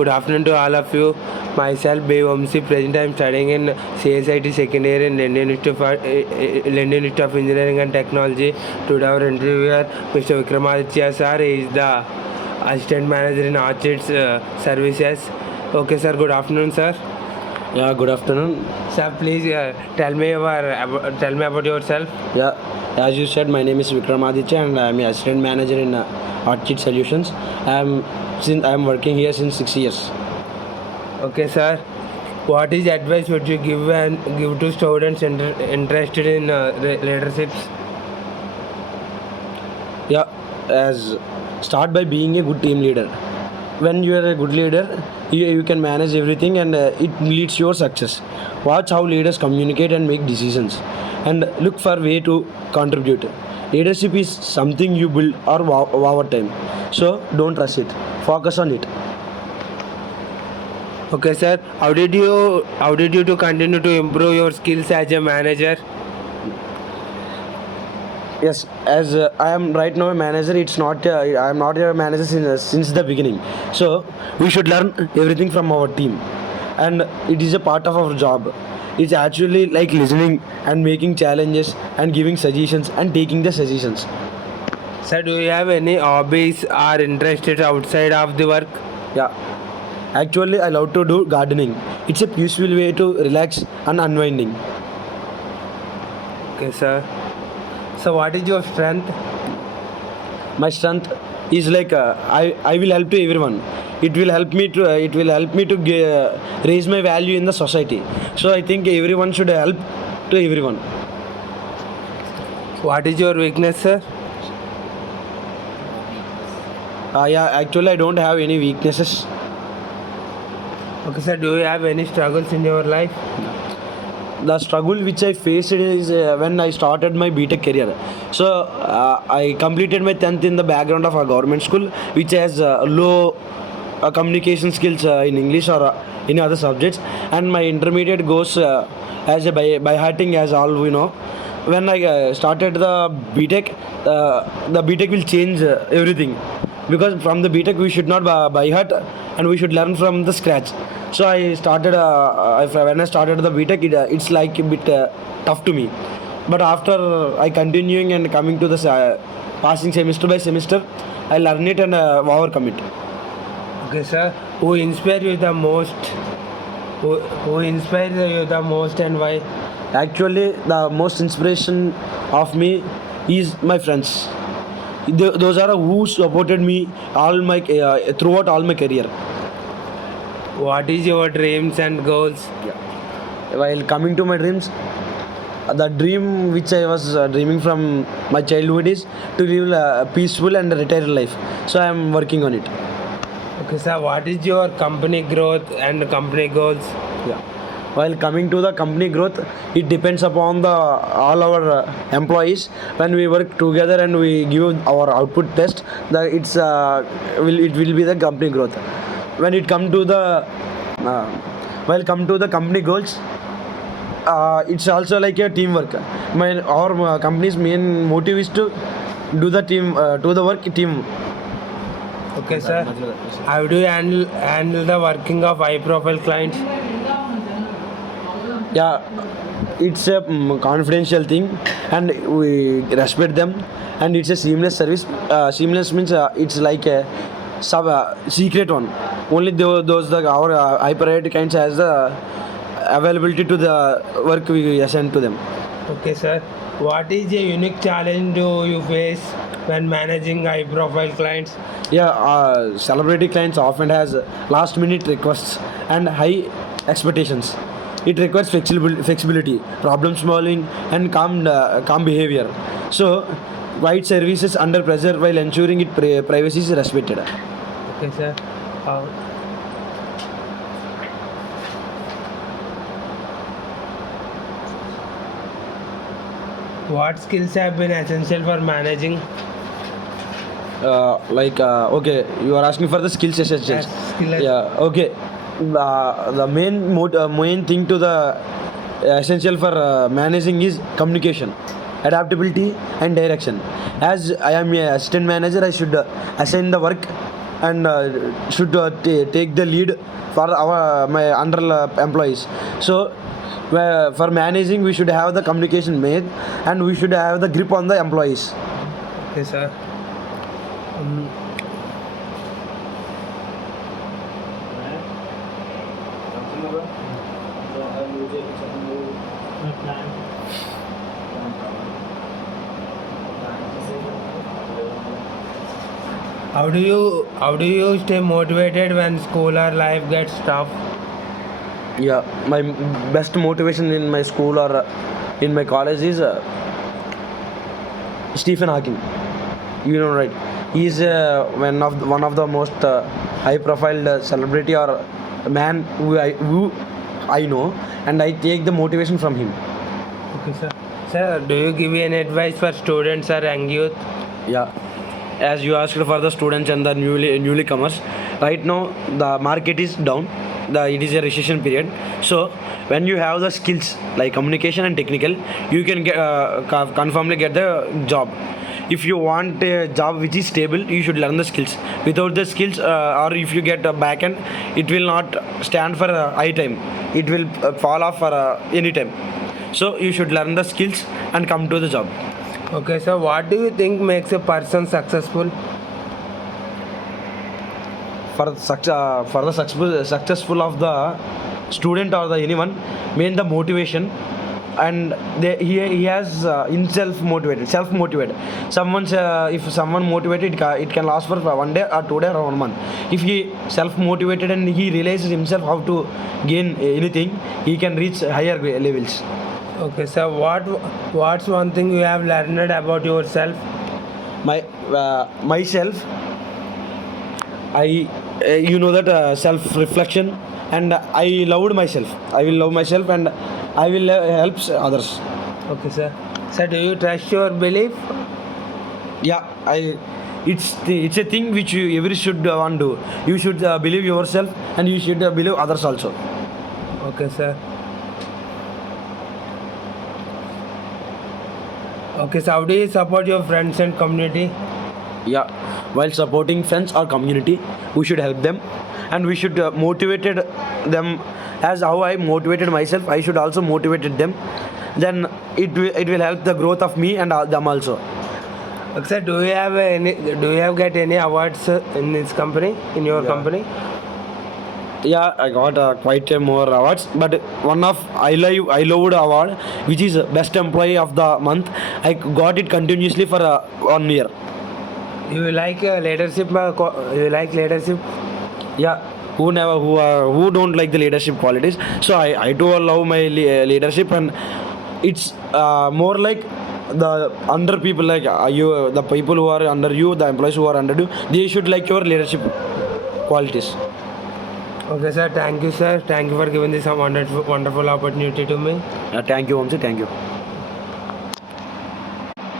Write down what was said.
Good afternoon to all of you. Myself, B. Vamsi. Present, I am studying in CSIT second year in London Institute of Engineering and Technology. Today, our interviewer, Mr. Vikramaditya sir, he is the assistant manager in Orchids Services. Okay, sir. Good afternoon, sir. Yeah, good afternoon. Sir, please tell me about yourself. Yeah, as you said, my name is Vikramaditya and I am assistant manager in Orchid Solutions. I am working here since 6 years. Okay, sir. What is advice would you give to students interested in leaderships? Yeah, as start by being a good team leader. When you are a good leader, you can manage everything and it leads to your success. Watch how leaders communicate and make decisions, and look for way to contribute. Leadership is something you build over time, so don't rush it. Focus on it. Okay, sir. How did you to continue to improve your skills as a manager? Yes, as I am right now a manager, it's not I am not a manager since the beginning. So we should learn everything from our team, and it is a part of our job. It's actually like listening and making challenges and giving suggestions and taking the suggestions. Sir, do you have any hobbies or interested outside of the work? Yeah, actually I love to do gardening. It's a peaceful way to relax and unwinding. Okay, sir. So, what is your strength? My strength is like I will help to everyone. It will help me to raise my value in the society. So I think everyone should help to everyone. What is your weakness, sir? Yeah, actually I don't have any weaknesses. Okay, sir. Do you have any struggles in your life? The struggle which I faced is when I started my BTech career. So I completed my 10th in the background of a government school which has low communication skills in English or any other subjects, and my intermediate goes as a by hearting, as all we know. When I started the BTech, the BTech will change everything, because from the BTech we should not by heart and we should learn from the scratch. So I started when I started the BTech, it's like a bit tough to me. But after I continuing and coming to the passing semester by semester, I learn it and overcome it. Okay, sir. Who inspire you the most? Who inspires you the most and why? Actually, the most inspiration of me is my friends. Those are who supported me all my throughout all my career. What is your dreams and goals? While coming to my dreams, the dream which I was dreaming from my childhood is to live a peaceful and retired life. So I am working on it. Okay, sir. What is your company growth and company goals? Yeah. While coming to the company growth, it depends upon all our employees. When we work together and we give our output test, it will be the company growth. When it come to the company goals, it's also like a teamwork. Our company's main motive is to do the work team. Okay, sir. How do you handle the working of high-profile clients? Yeah, it's a confidential thing and we respect them, and it's a seamless service. Seamless means it's like a secret one. Only our high priority clients has the availability to the work we assign to them. Okay, sir. What is a unique challenge do you face when managing high-profile clients? Yeah, celebrity clients often has last minute requests and high expectations. It requires flexibility, problem solving, and calm behavior. So wide services under pressure while ensuring privacy is respected. Okay, sir. What skills have been essential for managing? Okay, you are asking for the skills essentials. Yes, skill. Yeah, okay. The main thing to the essential for managing is communication, adaptability, and direction. As I am a assistant manager, I should assign the work and should take the lead for our my under employees. So for managing, we should have the communication made, and we should have the grip on the employees. Okay, sir. How do you stay motivated when school or life gets tough? Yeah, my best motivation in my school or in my college is Stephen Hawking. You know, right? He's one of the most high-profile celebrity or man who I know, and I take the motivation from him. Okay, sir. Sir, do you give any advice for students or young youth? Yeah, as you asked for the students and the newcomers, right now the market is down. It is a recession period. So when you have the skills like communication and technical, you can get confirmly get the job. If you want a job which is stable, you should learn the skills. Without the skills, or if you get a backend, it will not stand for a high time. It will fall off for any time. So you should learn the skills and come to the job. Okay, sir. What do you think makes a person successful? For the successful of the student or the anyone, main the motivation, and he has self motivated. If someone motivated, it can last for 1 day or 2 days or 1 month. If he self motivated and he realizes himself how to gain anything, he can reach higher levels. Okay, sir. What's one thing you have learned about yourself? Myself, I you know that self reflection, and I loved myself. I will love myself, and I will help others. Okay, sir. Sir, do you trust your belief? Yeah, it's a thing which you every should want to do. You should believe yourself, and you should believe others also. Okay, sir. Okay, so how do you support your friends and community? Yeah, while supporting friends or community, we should help them, and we should motivated them. As how I motivated myself, I should also motivated them. Then it will help the growth of me and them also. Okay, sir, do you have get any awards in this company, in your company? Yeah, I got quite more awards, but one of I loved award, which is best employee of the month. I got it continuously for 1 year. You like leadership? You like leadership? Yeah, who don't like the leadership qualities? So I do love my leadership, and it's more like the under people, like you, the people who are under you, the employees who are under you, they should like your leadership qualities. Okay, sir. Thank you, sir. Thank you for giving this wonderful opportunity to me. Thank you, Vamsi. Thank you.